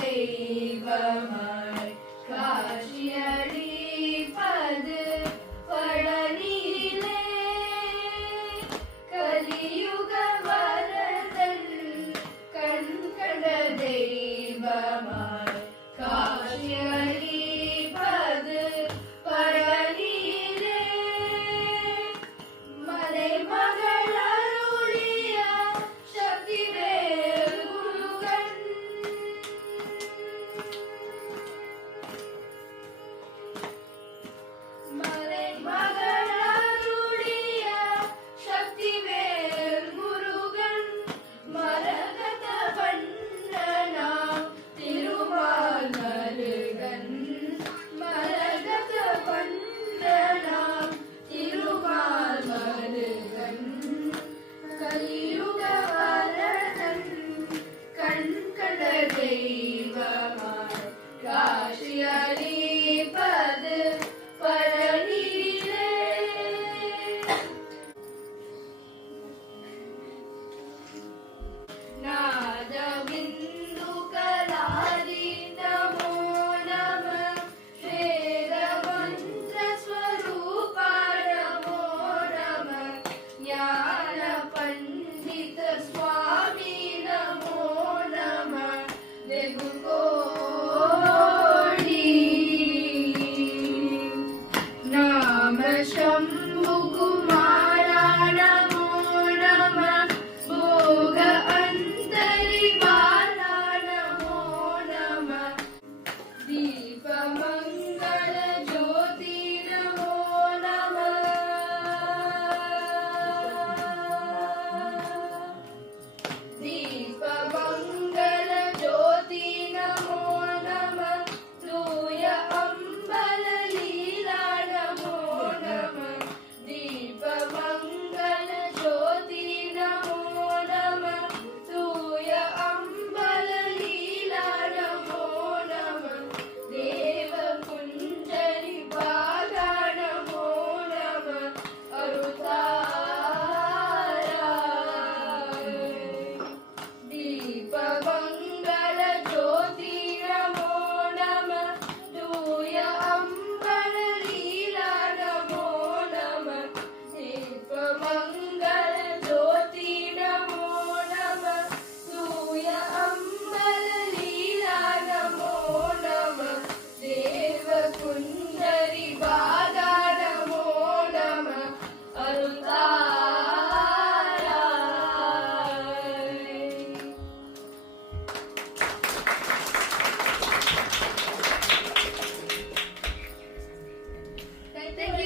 தெய்வமாய் காட்சியளிப்பது பழனியிலே கலியுக வரதன் கண்கண்ட தெய்வமாய் காட்சியளிப்பது பழனியிலே மலை மகள் அருளிய சக்திவேல் முருகன் மலை மகள் அருளிய சக்திவேல் முருகன் மரகத வண்ணனாம் திருமால் மருகன் மரகத வண்ணனாம் திருமால் மருகன் கலியுக வரதன் கண்கண்ட தெய்வமாய் காட்சியளிப்பது பழனியிலே நாதபிந்து கலாதி நமோ நமः வேதமந்திர ஸ்வரூபா நமோ நமः ஞான பண்டித சுவாமி நமோ நமः வெகு கோடி நாம ಶಂಭು ಕುಮಾರ ನಮೋ ನಮಃ ಭೋಗ ಅಂತರಿವಾಲ ನಮೋ ನಮಃ ದೀಪ ಮಂಗಳ ಜ್ಯೋತಿ ನಮೋ ನಮಃ ದೀಪ ಮಂಗಳ ಜ್ಯೋತಿ ನಮೋ ನಮಃ ತೂಯ ಅಂಬಲ ಲೀಲಾ ನಮೋ ನಮಃ ದೀಪ ಮಂಗಳ ಜ್ಯೋತಿ ನಮೋ ನಮಃ ತೂಯ ಅಂಬಲ ಲೀಲಾ ನಮೋ ನಮಃ ದೇವ ಕುಂಜರಿ ಭಾಗ ನಮೋ ನಮಃ ಅರುತಾರ ದೀಪ ಮಂಗಳ ಜ್ಯೋತಿ ನಮೋ ನಮಃ ತೂಯ ಅಂಬಲ ಲೀಲಾ ನಮೋ ನಮಃ ದೀಪ ಮಂಗಳ ಜ್ಯೋತಿ ನಮೋ ನಮಃ ತೂಯ ಅಂಬಲ ಲೀಲಾ ನಮೋ ನಮಃ ದೇವ ಕುಂಜರಿ ಭಾಗ ನಮೋ ನಮಃ ಅರುತಾರ Thank you.